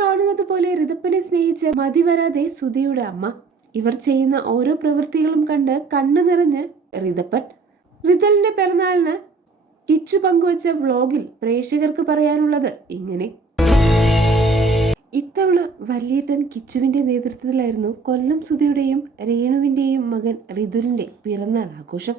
കാണുന്നത് പോലെ ഋതുപ്പനെ സ്നേഹിച്ച് മതി വരാതെ സുധിയുടെ അമ്മ. ഇവർ ചെയ്യുന്ന ഓരോ പ്രവൃത്തികളും കണ്ട് കണ്ണു നിറഞ്ഞ് ഋതപ്പൻ. ഋതുലിന്റെ പിറന്നാളിന് കിച്ചു പങ്കുവച്ച വ്ലോഗിൽ പ്രേക്ഷകർക്ക് പറയാനുള്ളത് ഇങ്ങനെ. ഇത്തവണ വല്യേട്ടൻ കിച്ചുവിന്റെ നേതൃത്വത്തിലായിരുന്നു കൊല്ലം സുധയുടെയും രേണുവിന്റെയും മകൻ റിതുലിന്റെ പിറന്നാൾ ആഘോഷം.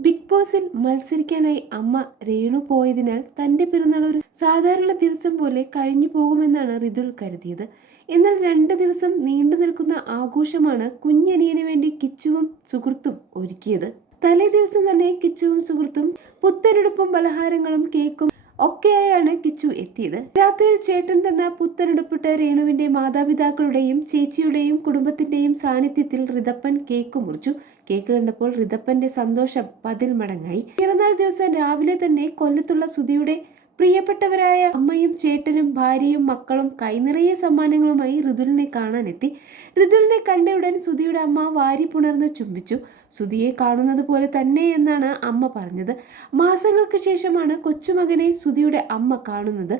ബിഗ് ബോസിൽ മത്സരിക്കാനായി അമ്മ രേണു പോയതിനാൽ തന്റെ പിറന്നാൾ ഒരു സാധാരണ ദിവസം പോലെ കഴിഞ്ഞു പോകുമെന്നാണ് റിതുൽ കരുതിയത്. എന്നാൽ രണ്ട് ദിവസം നീണ്ടു നിൽക്കുന്ന ആഘോഷമാണ് കുഞ്ഞനിയന് വേണ്ടി കിച്ചുവും സുഹൃത്തും ഒരുക്കിയത്. തലേ ദിവസം തന്നെ കിച്ചുവും സുഹൃത്തും പുത്തനെടുപ്പും പലഹാരങ്ങളും കേക്കും ഒക്കെയായാണ് കിച്ചു എത്തിയത്. രാത്രിയിൽ ചേട്ടൻ തന്ന പുത്തനെടുപ്പിട്ട രേണുവിന്റെ മാതാപിതാക്കളുടെയും ചേച്ചിയുടെയും കുടുംബത്തിന്റെയും സാന്നിധ്യത്തിൽ റിതപ്പൻ കേക്ക് മുറിച്ചു. കേക്ക് കണ്ടപ്പോൾ റിതപ്പന്റെ സന്തോഷം പതിൽ മടങ്ങായി. പിറന്നാൾ ദിവസം രാവിലെ തന്നെ കൊല്ലത്തുള്ള സുധിയുടെ പ്രിയപ്പെട്ടവരായ അമ്മയും ചേട്ടനും ഭാര്യയും മക്കളും കൈനിറയെ സമ്മാനങ്ങളുമായി ഋതുലിനെ കാണാനെത്തി. ഋതുലിനെ കണ്ട ഉടൻ സുധിയുടെ അമ്മ വാരി പുണർന്ന് ചുംബിച്ചു. സുധിയെ കാണുന്നത് പോലെ തന്നെ എന്നാണ് അമ്മ പറഞ്ഞത്. മാസങ്ങൾക്ക് ശേഷമാണ് കൊച്ചുമകനെ സുധിയുടെ അമ്മ കാണുന്നത്.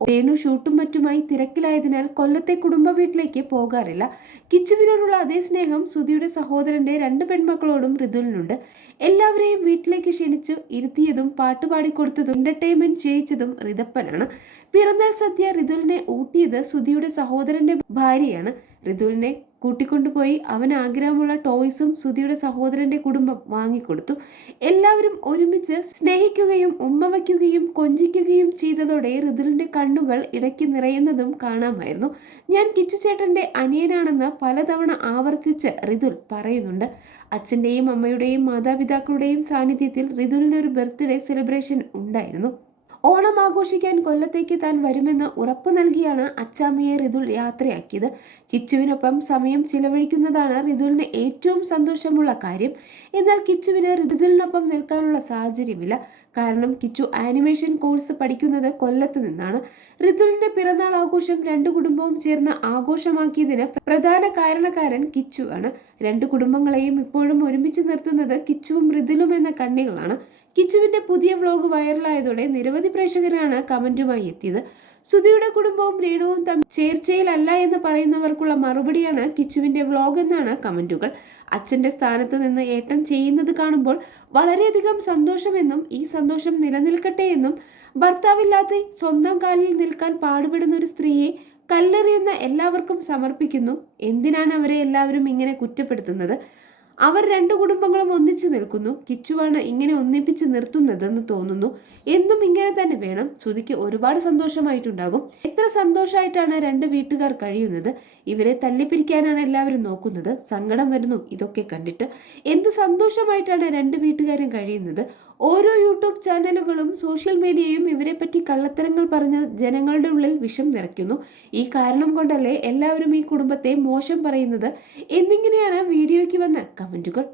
രേണു ഷൂട്ടും മറ്റുമായി തിരക്കിലായതിനാൽ കൊല്ലത്തെ കുടുംബ വീട്ടിലേക്ക് പോകാറില്ല. കിച്ചുവിനോടുള്ള അതേ സ്നേഹം സുധിയുടെ സഹോദരന്റെ രണ്ട് പെൺമക്കളോടും ഋതുലിനുണ്ട് എല്ലാവരെയും വീട്ടിലേക്ക് ക്ഷണിച്ചു ഇരുത്തിയതും പാട്ടുപാടിക്കൊടുത്തതും എന്റർടൈൻമെന്റ് ചെയ്യിച്ചതും ഋതപ്പനാണ് പിറന്നാൾ സദ്യ ഋതുലിനെ ഊട്ടിയത് സുധിയുടെ സഹോദരന്റെ ഭാര്യയാണ്. ഋതുലിനെ കൂട്ടിക്കൊണ്ടുപോയി അവൻ ആഗ്രഹമുള്ള ടോയ്സും സുധിയുടെ സഹോദരന്റെ കുടുംബം വാങ്ങിക്കൊടുത്തു. എല്ലാവരും ഒരുമിച്ച് സ്നേഹിക്കുകയും ഉമ്മ വയ്ക്കുകയും കൊഞ്ചിക്കുകയും ചെയ്തതോടെ ഋതുലിന്റെ കണ്ണുകൾ ഇടയ്ക്ക് നിറയുന്നതും കാണാമായിരുന്നു. ഞാൻ കിച്ചുചേട്ടന്റെ അനിയനാണെന്ന് പലതവണ ആവർത്തിച്ച് ഋതുൽ പറയുന്നുണ്ട്. അച്ഛന്റെയും അമ്മയുടെയും മാതാപിതാക്കളുടെയും സാന്നിധ്യത്തിൽ ഋതുലിനൊരു ബർത്ത്ഡേ സെലിബ്രേഷൻ ഉണ്ടായിരുന്നു. ഓണം ആഘോഷിക്കാൻ കൊല്ലത്തേക്ക് താൻ വരുമെന്ന് ഉറപ്പ് നൽകിയാണ് അച്ചാമ്മയെ റിതുൽ യാത്രയാക്കിയത്. കിച്ചുവിനൊപ്പം സമയം ചിലവഴിക്കുന്നതാണ് റിതുലിന് ഏറ്റവും സന്തോഷമുള്ള കാര്യം. എന്നാൽ കിച്ചുവിന് റിതുലിനൊപ്പം നിൽക്കാനുള്ള സാഹചര്യമില്ല. കാരണം കിച്ചു ആനിമേഷൻ കോഴ്സ് പഠിക്കുന്നത് കൊല്ലത്ത് നിന്നാണ്. റിതുലിന്റെ പിറന്നാൾ ആഘോഷം രണ്ടു കുടുംബവും ചേർന്ന് ആഘോഷമാക്കിയതിന് പ്രധാന കാരണക്കാരൻ കിച്ചു ആണ്. രണ്ടു കുടുംബങ്ങളെയും ഇപ്പോഴും ഒരുമിച്ച് നിർത്തുന്നത് കിച്ചുവും റിതുലും എന്ന കണ്ണികളാണ്. കിച്ചുവിന്റെ പുതിയ വ്ലോഗ് വൈറലായതോടെ നിരവധി പ്രേക്ഷകരാണ് കമന്റുമായി എത്തിയത്. സുധിയുടെ കുടുംബവും രേണുവും തമ്മിൽ ചേർച്ചയിലല്ല എന്ന് പറയുന്നവർക്കുള്ള മറുപടിയാണ് കിച്ചുവിന്റെ വ്ലോഗ് എന്നാണ് കമന്റുകൾ. അച്ഛന്റെ സ്ഥാനത്ത് നിന്ന് ഏട്ടൻ ചെയ്യുന്നത് കാണുമ്പോൾ വളരെയധികം സന്തോഷമെന്നും ഈ സന്തോഷം നിലനിൽക്കട്ടെ എന്നും ഭർത്താവില്ലാതെ സ്വന്തം കാലിൽ നിൽക്കാൻ പാടുപെടുന്ന ഒരു സ്ത്രീയെ കല്ലെറിയുന്ന എല്ലാവർക്കും സമർപ്പിക്കുന്നു. എന്തിനാണ് അവരെ എല്ലാവരും ഇങ്ങനെ കുറ്റപ്പെടുത്തുന്നത്? അവർ രണ്ടു കുടുംബങ്ങളും ഒന്നിച്ചു നിൽക്കുന്നു. കിച്ചുവാണ് ഇങ്ങനെ ഒന്നിപ്പിച്ച് നിർത്തുന്നതെന്ന് തോന്നുന്നു. എന്നും ഇങ്ങനെ തന്നെ വേണം. ശ്രുതിക്ക് ഒരുപാട് സന്തോഷമായിട്ടുണ്ടാകും. എത്ര സന്തോഷമായിട്ടാണ് രണ്ട് വീട്ടുകാർ കഴിയുന്നത്. ഇവരെ തല്ലിപ്പിരിക്കാനാണ് എല്ലാവരും നോക്കുന്നത്. സങ്കടം വരുന്നു. ഇതൊക്കെ കണ്ടിട്ട് എന്ത് സന്തോഷമായിട്ടാണ് രണ്ട് വീട്ടുകാരും കഴിയുന്നത്. ഓരോ യൂട്യൂബ് ചാനലുകളും സോഷ്യൽ മീഡിയയും ഇവരെ പറ്റി കള്ളത്തരങ്ങൾ പറഞ്ഞ് ജനങ്ങളുടെ ഉള്ളിൽ വിഷം നിറയ്ക്കുന്നു. ഈ കാരണം കൊണ്ടല്ലേ എല്ലാവരും ഈ കുടുംബത്തെ മോശം പറയുന്നത്. എന്നിങ്ങനെയാണ് വീഡിയോയ്ക്ക് വന്ന കമന്റുകൾ